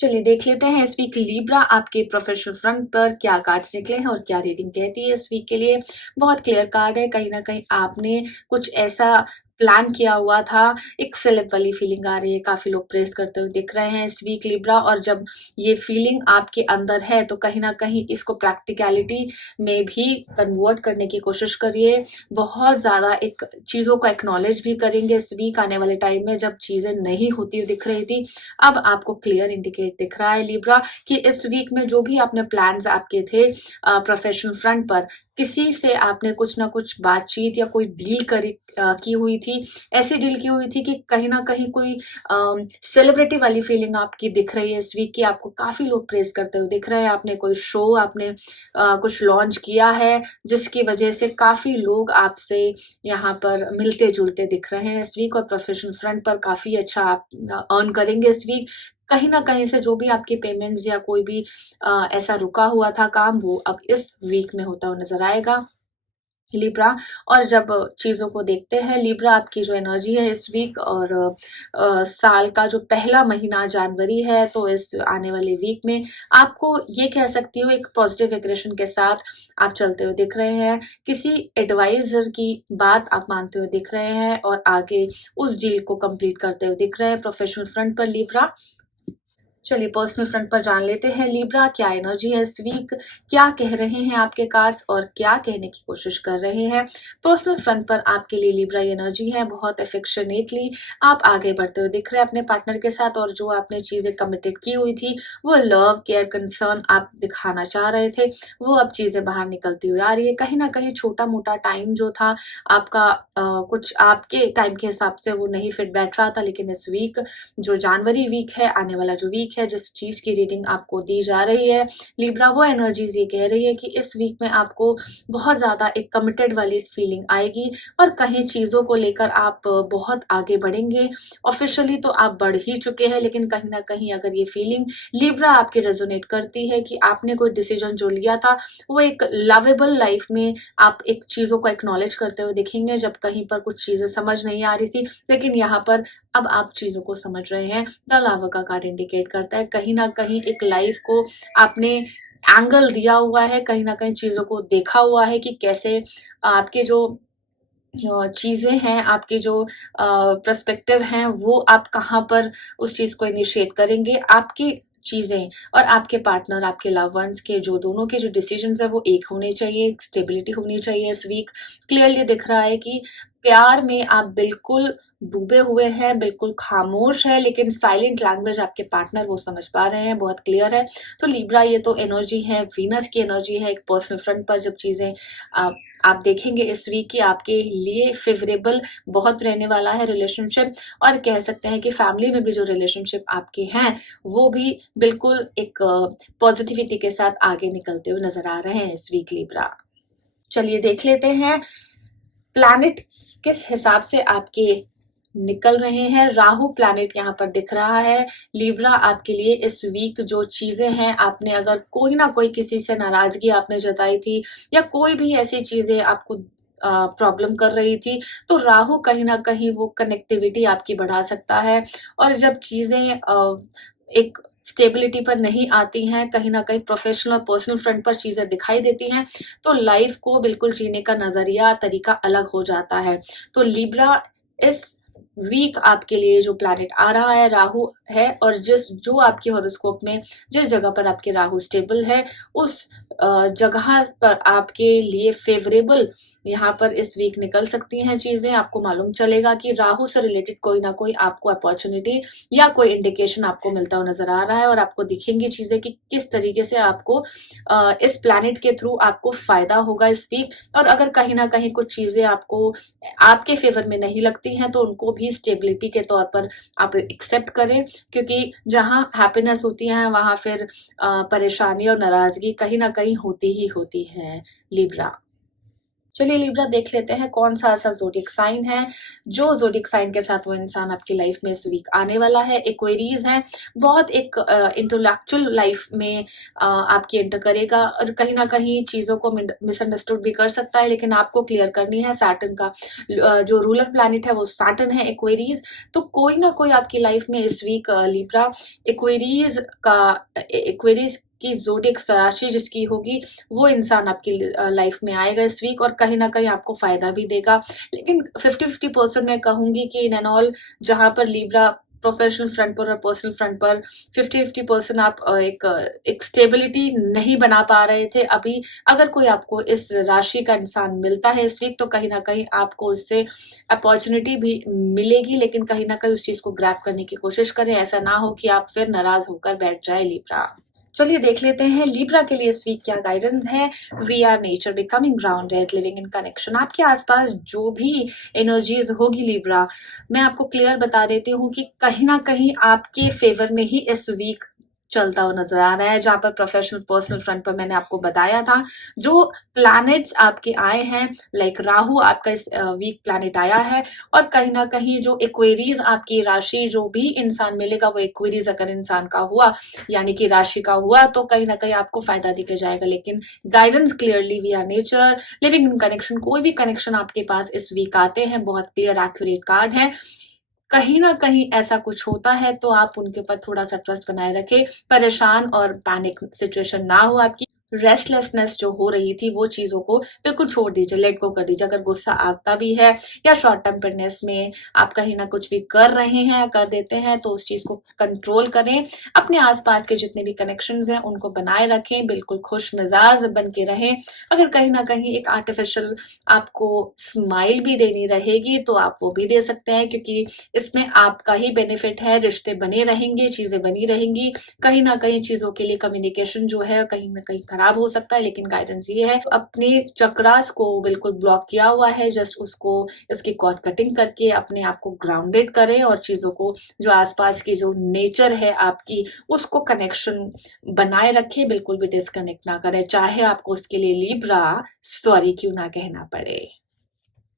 चलिए देख लेते हैं इस वीक लिब्रा आपके प्रोफेशनल फ्रंट पर क्या कार्ड्स निकले हैं और क्या रीडिंग कहती है इस वीक के लिए। बहुत क्लियर कार्ड है, कहीं न कहीं आपने कुछ ऐसा प्लान किया हुआ था, एक सेलेब वाली फीलिंग आ रही है, काफ़ी लोग प्रेज़ करते हुए दिख रहे हैं इस वीक लिब्रा। और जब ये फीलिंग आपके अंदर है तो कहीं न कहीं इसको प्रैक्टिकैलिटी में भी कन्वर्ट करने की कोशिश करिए। बहुत ज़्यादा एक चीज़ों को एक्नॉलेज भी करेंगे इस वीक आने वाले टाइम में जब चीज़ें नहीं होती हुई दिख रही थी। अब आपको क्लियर इंडिकेट दिख रहा है लिब्रा कि इस वीक में जो भी आपने प्लान्स आपके थे प्रोफेशनल फ्रंट पर, किसी से आपने कुछ ना कुछ बातचीत या कोई डील की हुई थी। ऐसी डील की हुई थी कि कहीं न कहीं कोई सेलिब्रिटी वाली फीलिंग आपकी दिख रही है इस वीक की। आपको काफ़ी लोग प्रेज़ करते हुए दिख रहे हैं। आपने कोई शो आपने कुछ लॉन्च किया है, जिसकी वजह से काफ़ी लोग आपसे यहाँ पर मिलते-जुलते दिख रहे हैं इस वीक। और प्रोफेशनल फ्रंट पर काफ़ी अच्छा आप अर्न करेंगे इस वीक। कहीं न कहीं से जो भी आपके पेमेंट्स या कोई भी ऐसा रुका हुआ था काम, वो अब इस वीक में होता हुआ नज़र आएगा। लिब्रा। और जब चीज़ों को देखते हैं लिब्रा, आपकी जो एनर्जी है इस वीक और साल का जो पहला महीना जनवरी है, तो इस आने वाले वीक में आपको ये कह सकती हूँ एक पॉजिटिव एग्रेशन के साथ आप चलते हुए दिख रहे हैं। किसी एडवाइज़र की बात आप मानते हुए दिख रहे हैं और आगे उस डील को कंप्लीट करते हुए दिख रहे हैं प्रोफेशनल फ्रंट पर लिब्रा। चलिए पर्सनल फ्रंट पर जान लेते हैं लिब्रा, क्या एनर्जी है इस वीक, क्या कह रहे हैं आपके कार्ड्स और क्या कहने की कोशिश कर रहे हैं। पर्सनल फ्रंट पर आपके लिए लिब्रा ये एनर्जी है, बहुत अफेक्शनेटली आप आगे बढ़ते हुए दिख रहे हैं अपने पार्टनर के साथ। और जो आपने चीज़ें कमिटेड की हुई थी, वो लव, केयर, कंसर्न आप दिखाना चाह रहे थे, वो अब चीज़ें बाहर निकलती हुई आ रही है। कहीं न कहीं छोटा-मोटा टाइम जो था आपका कुछ आपके टाइम के हिसाब से वो नहीं फिट बैठ रहा था, लेकिन इस वीक जो जनवरी वीक है, आने वाला जो वीक है, जिस चीज़ की रीडिंग आपको दी जा रही है, लिब्रा वो एनर्जीज़ ये कह रही है कि इस वीक में आपको बहुत ज़्यादा एक कमिटेड वाली फीलिंग आएगी और कहीं चीज़ों को लेकर आप बहुत आगे बढ़ेंगे। ऑफ़िशियली तो आप बढ़ ही चुके हैं, लेकिन कहीं न कहीं अगर ये फीलिंग लिब्रा आपकी रेज़ोनेट करती है कि आपने कोई डिसीज़न जो लिया था, वो एक लवेबल लाइफ़ में आप एक चीज़ों को एक्नॉलेज करते हुए दिखेंगे, जब कहीं पर कुछ चीज़ें समझ नहीं आ रही थी, लेकिन यहाँ पर अब आप चीज़ों को समझ रहे हैं। द लवर का कार्ड इंडिकेट करता है कहीं न कहीं एक लाइफ़ को आपने एंगल दिया हुआ है, कहीं न कहीं चीज़ों को देखा हुआ है कि कैसे आपके जो चीज़ें हैं, आपके जो पर्सपेक्टिव हैं, वो आप कहाँ पर उस चीज़ को इनिशिएट करेंगे। आपकी चीज़ें और आपके पार्टनर, आपके लव वन्स के जो दोनों के जो डिसीज़न्स हैं, वो एक होने चाहिए, एक स्टेबिलिटी होनी चाहिए इस वीक। क्लियरली दिख रहा है कि प्यार में आप बिल्कुल डूबे हुए हैं, बिल्कुल खामोश हैं, लेकिन साइलेंट लैंग्वेज आपके पार्टनर वो समझ पा रहे हैं, बहुत क्लियर है। तो लिब्रा ये तो एनर्जी है, वीनस की एनर्जी है, एक पर्सनल फ्रंट पर जब चीज़ें आप देखेंगे इस वीक की आपके लिए फ़ेवरेबल बहुत रहने वाला है रिलेशनशिप। और कह सकते हैं कि फैमिली में भी जो रिलेशनशिप आपके हैं, वो भी बिल्कुल एक पॉज़िटिविटी के साथ आगे निकलते हुए नज़र आ रहे हैं इस वीक लिब्रा। चलिए देख लेते हैं प्लैनेट किस हिसाब से आपके निकल रहे हैं। राहु प्लैनेट यहाँ पर दिख रहा है। लिब्रा आपके लिए इस वीक जो चीज़ें हैं, आपने अगर कोई ना कोई किसी से नाराज़गी आपने जताई थी या कोई भी ऐसी चीज़ें आपको प्रॉब्लम कर रही थी, तो राहु कहीं न कहीं वो कनेक्टिविटी आपकी बढ़ा सकता है। और जब चीज़ें एक स्टेबिलिटी पर नहीं आती हैं, कहीं न कहीं प्रोफ़ेशनल और पर्सनल फ्रंट पर चीज़ें दिखाई देती हैं, तो लाइफ़ को बिल्कुल जीने का नज़रिया, तरीका अलग हो जाता है। तो लिब्रा इस वीक आपके लिए जो प्लैनेट आ रहा है राहु है। और जो आपके हॉरोस्कोप में जिस जगह पर आपके राहु स्टेबल है, उस जगह पर आपके लिए फ़ेवरेबल यहाँ पर इस वीक निकल सकती हैं चीज़ें। आपको मालूम चलेगा कि राहु से रिलेटेड कोई ना कोई आपको अपॉर्च्युनिटी या कोई इंडिकेशन आपको मिलता हुआ नज़र आ रहा है और आपको दिखेंगी चीज़ें कि किस तरीके से आपको इस प्लैनेट के थ्रू आपको फ़ायदा होगा इस वीक। और अगर कहीं न कहीं कुछ चीज़ें आपको आपके फ़ेवर में नहीं लगती हैं, तो उनको भी स्टेबिलिटी के तौर पर आप एक्सेप्ट करें, क्योंकि जहाँ हैप्पीनेस होती है, वहाँ फिर परेशानी और नाराज़गी कहीं न कहीं होती ही होती है, लिब्रा। चलिए लिब्रा देख लेते हैं कौन सा ऐसा ज़ोडिएक साइन है, जो ज़ोडिएक साइन के साथ वो इंसान आपकी लाइफ में इस वीक आने वाला है। एक्वेरियस है, बहुत एक इंटेलेक्चुअल लाइफ में आपकी एंटर करेगा और कहीं न कहीं चीज़ों को मिसअंडरस्टूड भी कर सकता है, लेकिन आपको क्लियर करनी है। सैटर्न का जो रूलर प्लैनेट है वो सैटर्न है एक्वेरियस, तो कोई ना कोई आपकी लाइफ में इस वीक लिब्रा एक्वेरियस का एक्वेरियस की ज़ोडिएक राशि जिसकी होगी, वो इंसान आपकी लाइफ में आएगा इस वीक और कहीं न कहीं आपको फ़ायदा भी देगा। लेकिन 50-50% मैं कहूँगी कि इन एंड ऑल जहाँ पर लिब्रा प्रोफ़ेशनल फ्रंट पर और पर्सनल फ्रंट पर 50-50% आप एक स्टेबिलिटी नहीं बना पा रहे थे अभी। अगर कोई आपको इस राशि का इंसान मिलता है इस वीक, तो कहीं न कहीं आपको उससे अपॉर्च्युनिटी भी मिलेगी, लेकिन कहीं न कहीं उस चीज़ को ग्रैब करने की कोशिश करें। ऐसा ना हो कि आप फिर नाराज़ होकर बैठ जाएँ लिब्रा। चलिए देख लेते हैं लिब्रा के लिए इस वीक क्या गाइडेंस है। We are nature becoming grounded living in connection. आपके आसपास जो भी एनर्जीज होगी लिब्रा, मैं आपको क्लियर बता देती हूँ कि कहीं ना कहीं आपके फेवर में ही इस वीक चलता हुआ नजर आ रहा है। जहां पर प्रोफेशनल पर्सनल फ्रंट पर मैंने आपको बताया था, जो प्लैनेट्स आपके आए हैं, लाइक राहु आपका इस वीक प्लैनेट आया है, और कहीं ना कहीं जो एक्वेरीज आपकी राशि जो भी इंसान मिलेगा वो एक्वेरीज अगर इंसान का हुआ यानी कि राशि का हुआ, तो कहीं ना कहीं आपको फायदा देकर जाएगा। लेकिन guidance clearly we are nature living in connection, कोई भी कनेक्शन आपके पास इस वीक आते हैं, बहुत क्लियर एक्यूरेट कार्ड है। कहीं न कहीं ऐसा कुछ होता है तो आप उनके ऊपर थोड़ा-सा ट्रस्ट बनाए रखें, परेशान और पैनिक सिचुएशन ना हो आपकी। रेस्टलेसनेस जो हो रही थी वो चीज़ों को बिल्कुल छोड़ दीजिए, लेट गो कर दीजिए। अगर गुस्सा आता भी है या शॉर्ट टेम्परनेस में आप कहीं न कुछ भी कर रहे हैं, कर देते हैं, तो उस चीज़ को कंट्रोल करें। अपने आस-पास के जितने भी कनेक्शंस हैं उनको बनाए रखें, बिल्कुल खुशमिज़ाज बन के रहें। अगर कहीं न कहीं एक आर्टिफ़िशियल आपको स्माइल भी देनी रहेगी तो आप वो भी दे सकते हैं, क्योंकि इसमें आपका ही बेनिफिट है, रिश्ते बने रहेंगे, चीज़ें बनी रहेंगी। कहीं न कहीं चीज़ों के लिए कम्युनिकेशन जो है कहीं न कहीं खराब हो सकता है, लेकिन गाइडेंस ये है अपने चक्रास को बिल्कुल ब्लॉक किया हुआ है, जस्ट उसको इसकी कॉर्ड कटिंग करके अपने आप को ग्राउंडेड करें और चीज़ों को जो आस-पास की जो नेचर है आपकी उसको कनेक्शन बनाए रखें, बिल्कुल भी डिस्कनेक्ट ना करें, चाहे आपको उसके लिए लिब्रा सॉरी क्यों ना कहना पड़े।